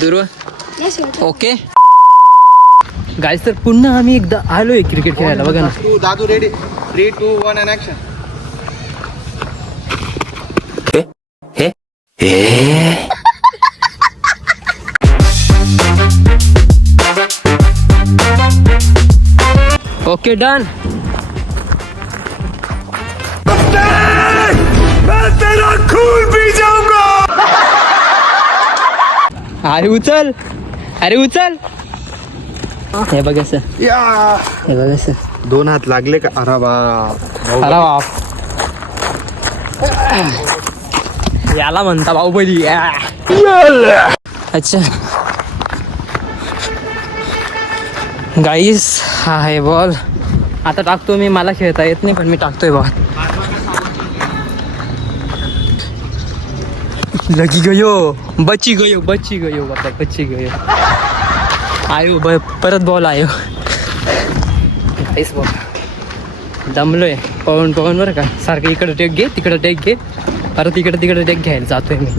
दुर्वा ओके गाईस तर पुन्हा आम्ही एकदा आलोय क्रिकेट खेळायला बघा ना. दादू ready 3 2 1 and action. Okay done. अरे उचल अरे उचल. हे बघ असं हे बघ असं 2 हात लागले का? अरे अरे बाप याला म्हणता बाहुबली. अच्छा गाईस हा आहे बॉल. आता टाकतो मी. मला खेळता येत नाही पण मी टाकतोय बॉल. लगी गयो बची गयो बाबा बची गयो. आयो परत बॉल आयो. बॉल दमलोय पवन बरं का. सारखं इकडं टेक घे तिकडं टेक घे परत तिकडं टेक घ्यायला जातोय मी.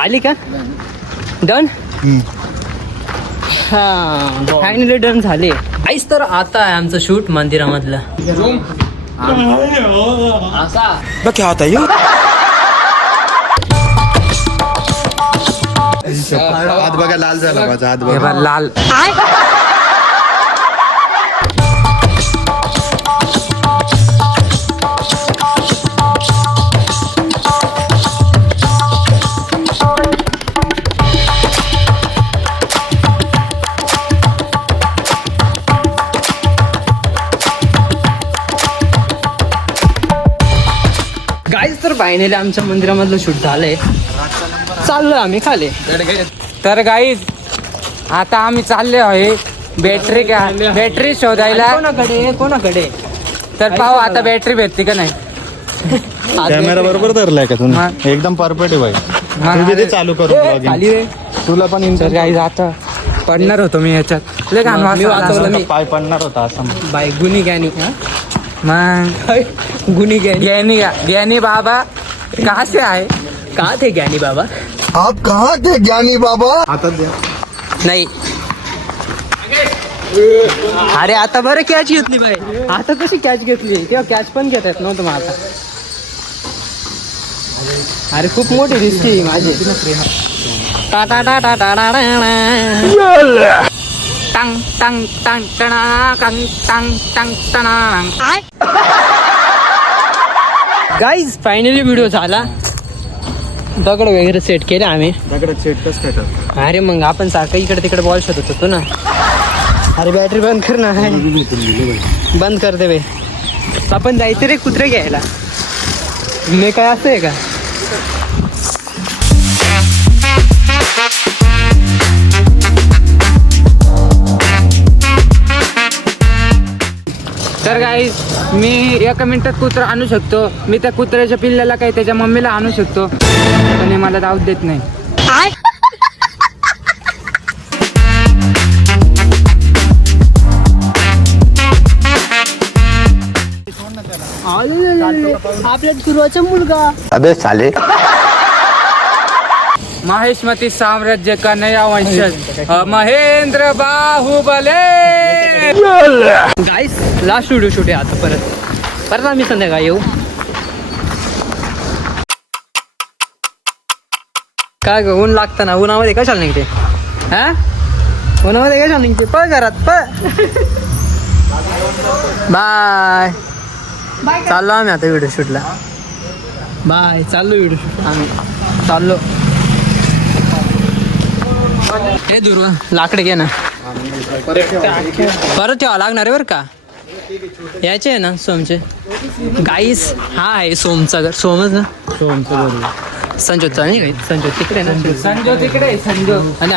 आली का डन. हा फायनली डन झाले. आईच तर आता आहे आमचं शूट मंदिरामधलं. असा क्या होता है? हात बघा लाल झाला माझा. हात बघा लाल. गाईज तर फायनली आमच्या मंदिरामधलं शूट झालंय. चाललोय आम्ही खाली. तर गाईज आता आम्ही चालले आहे बॅटरी शोधायला. कोणाकडे तर पाहू आता बॅटरी भेटते का नाही. कॅमेरा बरोबर धरलाय का तुम्ही? एकदम परफेक्ट आहे भाई. ते चालू करू खाली तुला पण. तर गाईज आता पडणार होतो मी याच्यात. लय घाण मी वाचवलं मी. पाय पडणार होता असं बाय गुनी गॅनी मग गुनी गॅनी ज्ञानी बाबा कहाँ से आए. कहा थे ज्ञानी बाबा. आप कहाँ थे ज्ञानी बाबा? आता द्या. नाही अरे आता बरं कॅच घेतली बाई. आता कशी कॅच घेतली. तेव्हा कॅच पण घेत आहेत नव्हतं मग आता. अरे खूप मोठी दिसते माझी. टांग टांग टांग टणा टांग टांग टांग टणा. गाईज फायनली व्हिडिओ झाला. दगड वगैरे सेट केले आम्ही. दगडात सेट कसं काय? अरे मग आपण सारखं इकडे तिकडे बॉल शोधत होतो ना. अरे बॅटरी बंद कर ना. बंद कर दे बे. आपण जायचं रे कुत्रे घ्यायला. मी काय असं आहे का. तर गाईज मी एका मिनिटात कुत्रा आणू शकतो. मी त्या कुत्र्याच्या पिल्ल्याला काही त्याच्या मम्मीला आणू शकतो पण हे मला दावत देत नाही. आपल्या सुरुवाचा मुलगा. अबे साले. महेशमती साम्राज्य का नया वंशज महेंद्र बाहुबले. गाईस लास्ट व्हिडिओ शूट आहे आता. परत आम्ही संध्याकाळी येऊ. काय ग ऊन लागतं ना. उन्हामध्ये कशाला निघते. हा उन्हामध्ये कशाला निघते. पळ घरात पळ. बाय. चाललो आम्ही आता व्हिडिओ शूटला. बाय. चाललो व्हिडिओ शूट आम्ही. चाललो. हे दुर्वा लाकडे घे ना. परत ठेवा लागणार आहे बरं का. याचे आहे ना सोमचे. गाईस हा आहे सोमचा घर. सोमच ना. संजोतचा नाही काही. संजोत तिकडे ना. संजो तिकडे संजो आणि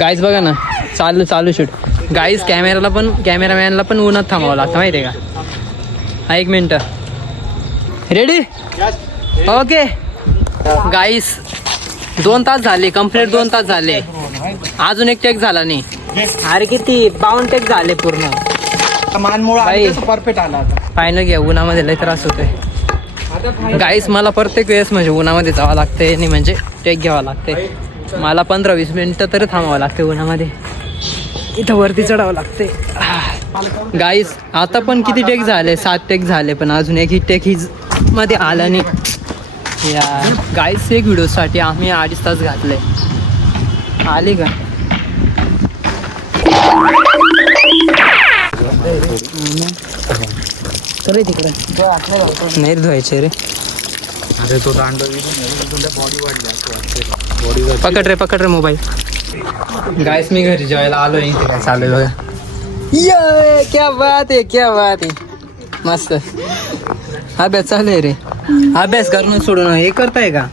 गाईस बघा ना. चालू शूट. गाईस कॅमेरामॅनला पण उन्हात थांबावं लागतं माहिती आहे का. 1 मिनिट. रेडी ओके गाईस. 2 तास झाले कंप्लीट. 2 तास झाले. अजून एक टेक झाला नाही. अरे किती 52 टेक झाले पूर्ण. मानमुळा परफेक्ट आला. फायनल घ्या. उन्हामध्ये लय त्रास होतोय. गाईस मला प्रत्येक वेळेस म्हणजे उन्हामध्ये जावं लागते आणि म्हणजे टेक घ्यावं लागते. मला 15-20 मिनिटं तरी थांबावं लागते उन्हामध्ये. इथं वरती चढावं लागते. गाईस आता पण किती टेक झाले, 7 टेक झाले, पण अजून एकही टेक ही मध्ये आला नाही या. गाईस एक व्हिडिओसाठी आम्ही 2.5 तास घातले. आली का चल तिकडे नाही धुवायचे रे. अरे तो दांड बॉडी वाढली. पकड रे मोबाईल. गाईस मी घरी जेवायला आलो. इथे काय चालू आहे बघा. ये क्या बात आहे मस्त अभ्यास चालू आहे रे. अभ्यास करणं सोडून हे करताय का.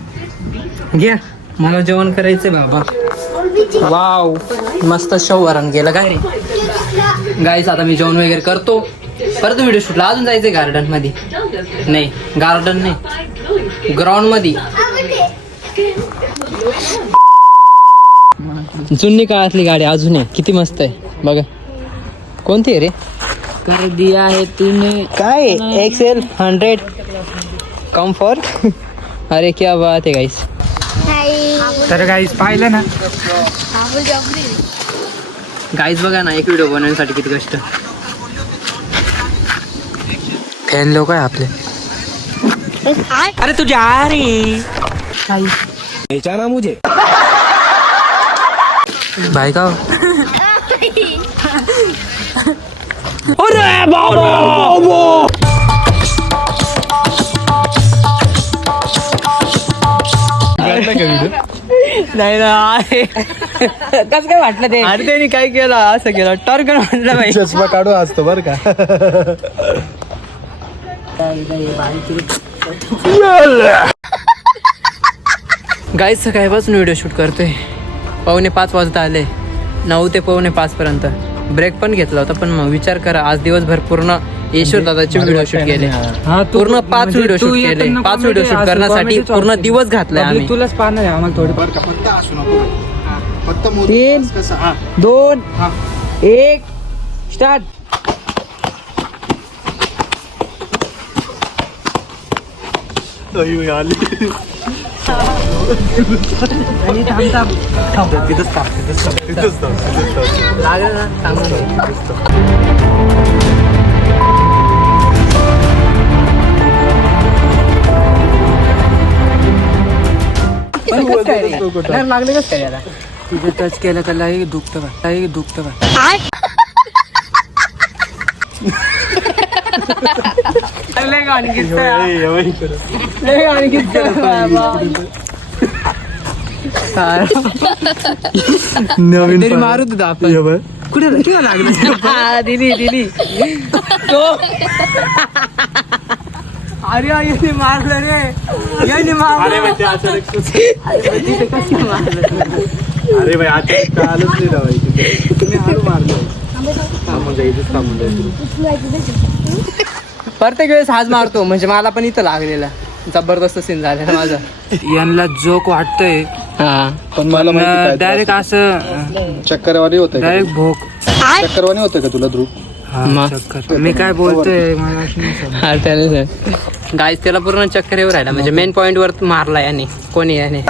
घ्या मला जेवण करायचंय बाबा. वाव मस्त शौवरण गेलं काय रे. गाईस आता मी जेवण वगैरे करतो. परत व्हिडिओ शूटला अजून जायचंय गार्डन मध्ये. नाही गार्डन नाही, ग्राउंड मध्ये. जुनी काळातली गाडी अजून आहे. किती मस्त आहे बघा. कोणती आहे रे. कर दिया है तूने काय एक्सेल 100 कम्फर्ट. अरे क्या बात आहे गाईस. तर गाईस पाहिलं ना गाईस बघा ना एक व्हिडिओ बनवण्यासाठी किती कष्ट. फॅन लोक आहे आपले. अरे तू जा रे ना मुझे भाई का अरे बाबा. नाही ना कसं काय वाटलं ते. अरे त्यांनी काय केलं असं केलं टर्गन म्हटलं बाई. चष्मा काढू असतो बरं का. गाईस सकाळपासून व्हिडिओ शूट करतोय. 4:45 वाजता आले. 9 ते 4:45 पर्यंत ब्रेक पण घेतला होता. पण मग विचार करा आज दिवसभर पूर्ण ईश्वर दादाचे व्हिडिओ शूट केले. पूर्ण 5 व्हिडिओ शूट केले. 5 व्हिडिओ शूट करण्यासाठी पूर्ण दिवस घातलाय आम्ही. तुलाच पाहणार आहे आम्हाला थोडी. फक्त असू नको. फक्त 3, कसं 2, 1 स्टार्ट. लागलं ना सांगून. लागले कसं काय याला. तुझं टच केलं का लाईक दुखतं का. नवीन मारू तुझा आपण कुठे लागलं. दिली तो. अरे याने मारलं रे. याने मारलं. अरे भाई आता आलंच नाही राहायचं. तुम्ही हळू मारलं. प्रत्येक वेळेस हाच मारतो म्हणजे मला पण इथं लागलेला. जबरदस्त सीन झालेला माझा. यांना जोक वाटतंय हा पण मला डायरेक्ट असं चक्करवाणी होतं. डायरेक्ट भोक. चक्करवाणी होतं का तुला ध्रुव. चक्कर. मी काय बोलतोय मला हा त्याने सर. गाईस त्याला पूर्ण चक्कर येऊ राहिला म्हणजे मेन पॉइंट वर मारला याने. कोणी याने.